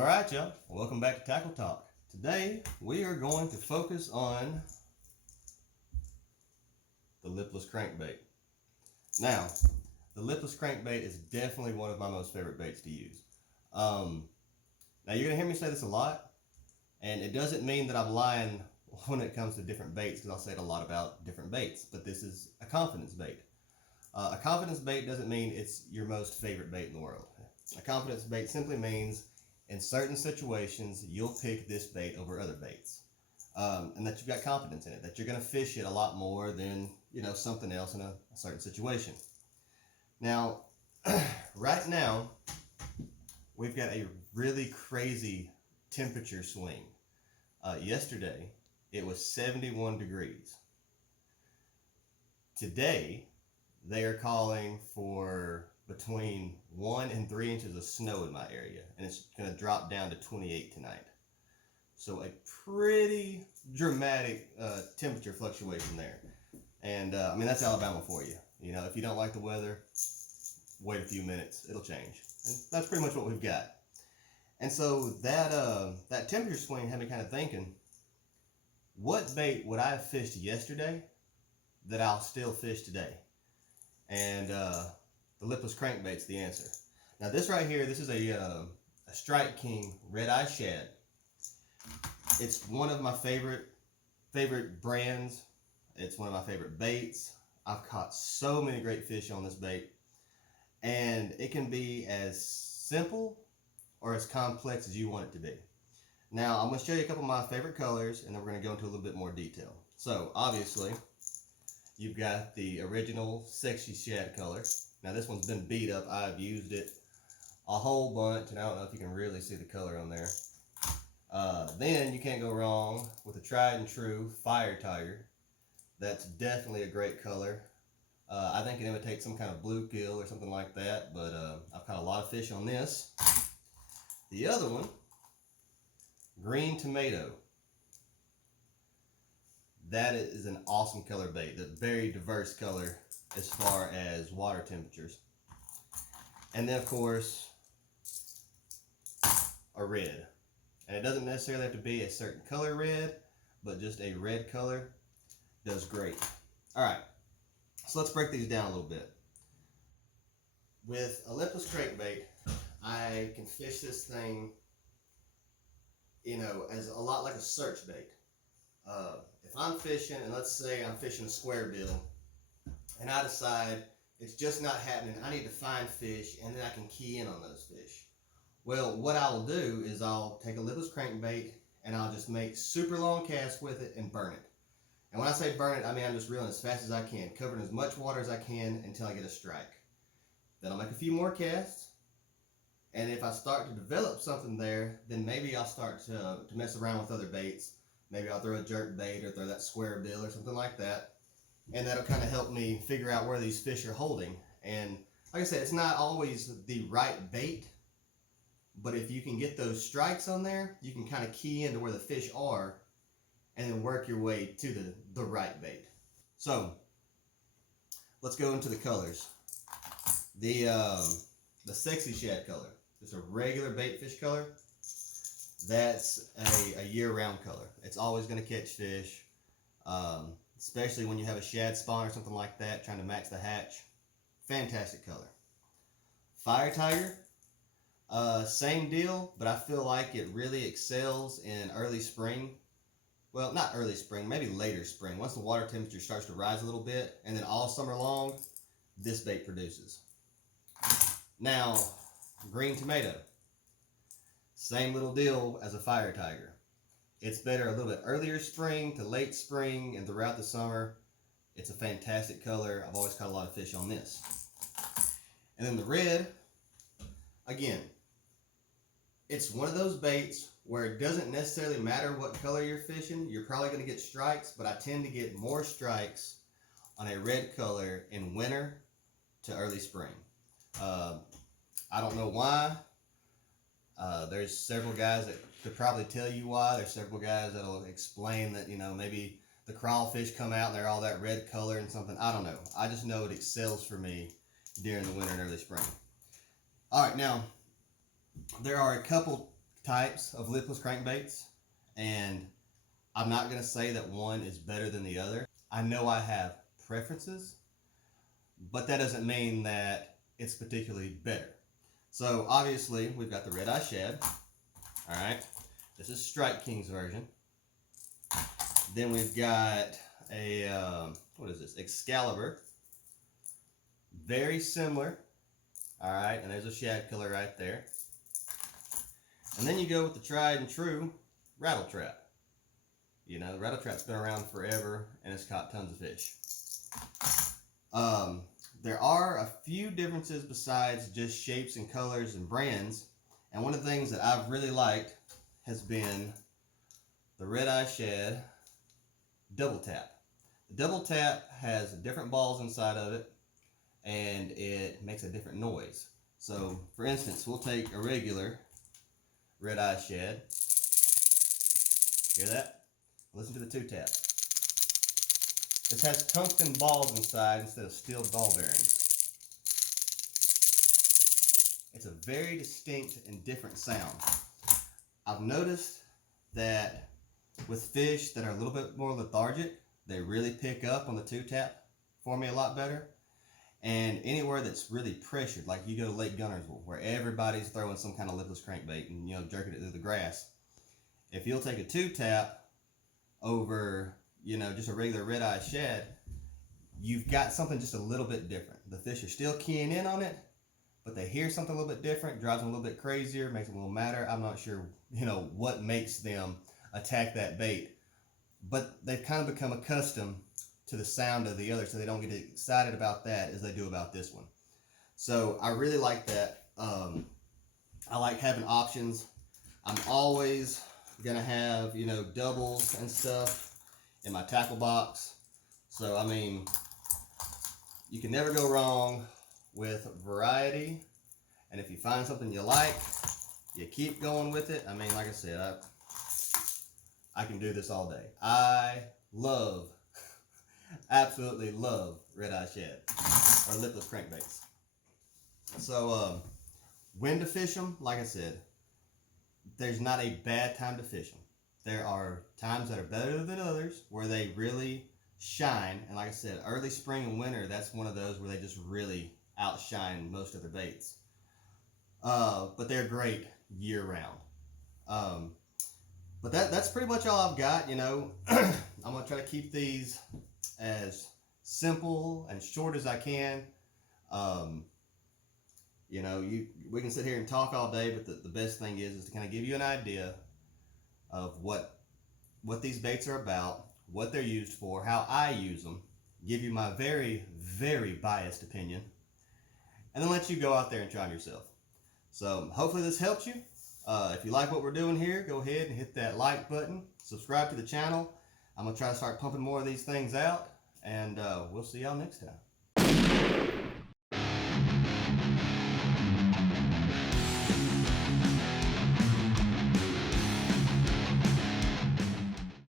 Well, alright y'all, welcome back to Tackle Talk. Today we are going to focus on the lipless crankbait. Now, the lipless crankbait is definitely one of my most favorite baits to use. Now you're going to hear me say this a lot, and it doesn't mean that I'm lying when it comes to different baits, because I'll say it a lot about different baits, but this is a confidence bait. A confidence bait doesn't mean it's your most favorite bait in the world. A confidence bait simply means in certain situations you'll pick this bait over other baits, and that you've got confidence in it, that you're going to fish it a lot more than something else in a certain situation. Now, right now we've got a really crazy temperature swing. Yesterday it was 71 degrees. Today they are calling for between 1 and 3 inches of snow in my area, and it's going to drop down to 28 tonight. So a pretty dramatic temperature fluctuation there. And I mean, that's Alabama for you. If you don't like the weather, wait a few minutes, it'll change. And that's pretty much what we've got. And so that temperature swing had me kind of thinking, what bait would I have fished yesterday that I'll still fish today? And the lipless crankbait's the answer. Now this right here, this is a Strike King Red Eye Shad. It's one of my favorite brands. It's one of my favorite baits. I've caught so many great fish on this bait, and it can be as simple or as complex as you want it to be. Now I'm going to show you a couple of my favorite colors, and then we're going to go into a little bit more detail. So obviously you've got the original sexy shad color. Now this one's been beat up. I've used it a whole bunch, and I don't know if you can really see the color on there. Then you can't go wrong with the tried and true Fire Tiger. That's definitely a great color. I think it imitates some kind of bluegill or something like that, but I've caught a lot of fish on this. The other one, Green Tomato. That is an awesome color bait. A very diverse color as far as water temperatures. And then of course, a red. And it doesn't necessarily have to be a certain color red, but just a red color does great. Alright, so let's break these down a little bit. With a lipless crankbait, I can fish this thing, as a lot like a search bait. If I'm fishing, and let's say I'm fishing a square bill, and I decide it's just not happening, I need to find fish, and then I can key in on those fish. Well, what I will do is I'll take a lipless crankbait, and I'll just make super long casts with it and burn it. And when I say burn it, I mean I'm just reeling as fast as I can, covering as much water as I can until I get a strike. Then I'll make a few more casts, and if I start to develop something there, then maybe I'll start to mess around with other baits. Maybe I'll throw a jerk bait or throw that square bill or something like that. And that'll kind of help me figure out where these fish are holding. And like I said, it's not always the right bait, but if you can get those strikes on there, you can kind of key into where the fish are and then work your way to the right bait. So let's go into the colors. The sexy shad color, just a regular bait fish color. That's a year-round color. It's always going to catch fish, especially when you have a shad spawn or something like that, trying to max the hatch. Fantastic color. Fire Tiger, same deal, but I feel like it really excels in early spring. Well, not early spring, maybe later spring. Once the water temperature starts to rise a little bit, and then all summer long, this bait produces. Now, Green Tomato. Same little deal as a Fire Tiger. It's better a little bit earlier spring to late spring and throughout the summer. It's a fantastic color. I've always caught a lot of fish on this. And then the red, again, it's one of those baits where it doesn't necessarily matter what color you're fishing. You're probably going to get strikes, but I tend to get more strikes on a red color in winter to early spring. I don't know why. There's several guys that could probably tell you why. There's several guys that'll explain that, maybe the crawfish come out and they're all that red color and something. I don't know. I just know it excels for me during the winter and early spring. All right, now there are a couple types of lipless crankbaits, and I'm not going to say that one is better than the other. I know I have preferences, but that doesn't mean that it's particularly better. So obviously we've got the red eye shad. All right, this is Strike King's version. Then we've got a what is this? Excalibur. Very similar. All right, and there's a shad killer right there. And then you go with the tried and true rattle trap. You know, rattle trap's been around forever and it's caught tons of fish. There are a few differences besides just shapes and colors and brands. And one of the things that I've really liked has been the red eye shad double tap. The double tap has different balls inside of it and it makes a different noise. So for instance, we'll take a regular red eye shad. Hear that? Listen to the two tap. This has tungsten balls inside instead of steel ball bearings. It's a very distinct and different sound. I've noticed that with fish that are a little bit more lethargic, they really pick up on the two tap for me a lot better. And anywhere that's really pressured, like you go to Lake Gunnersville, where everybody's throwing some kind of lipless crankbait and, you know, jerking it through the grass. If you'll take a two tap over, you know, just a regular red eye shad, you've got something just a little bit different. The fish are still keying in on it, but they hear something a little bit different, drives them a little bit crazier, makes them a little madder. I'm not sure, you know, what makes them attack that bait, but they've kind of become accustomed to the sound of the other, so they don't get excited about that as they do about this one. So I really like that. I like having options. I'm always gonna have, you know, doubles and stuff in my tackle box. So I mean, you can never go wrong with variety, and if you find something you like, you keep going with it. I mean, like I said, I can do this all day. I love, absolutely love red eye shad or lipless crankbaits. So when to fish them, like I said, there's not a bad time to fish them. There are times that are better than others where they really shine, and like I said, early spring and winter, that's one of those where they just really outshine most of their baits. But they're great year round. But that's pretty much all I've got. You know, I'm gonna try to keep these as simple and short as I can. You know, we can sit here and talk all day, but the best thing is to kind of give you an idea of what these baits are about, what they're used for, how I use them, give you my very, very biased opinion, and then let you go out there and try them yourself. So hopefully this helps you. If you like what we're doing here, go ahead and hit that like button, subscribe to the channel. I'm going to try to start pumping more of these things out, and we'll see y'all next time.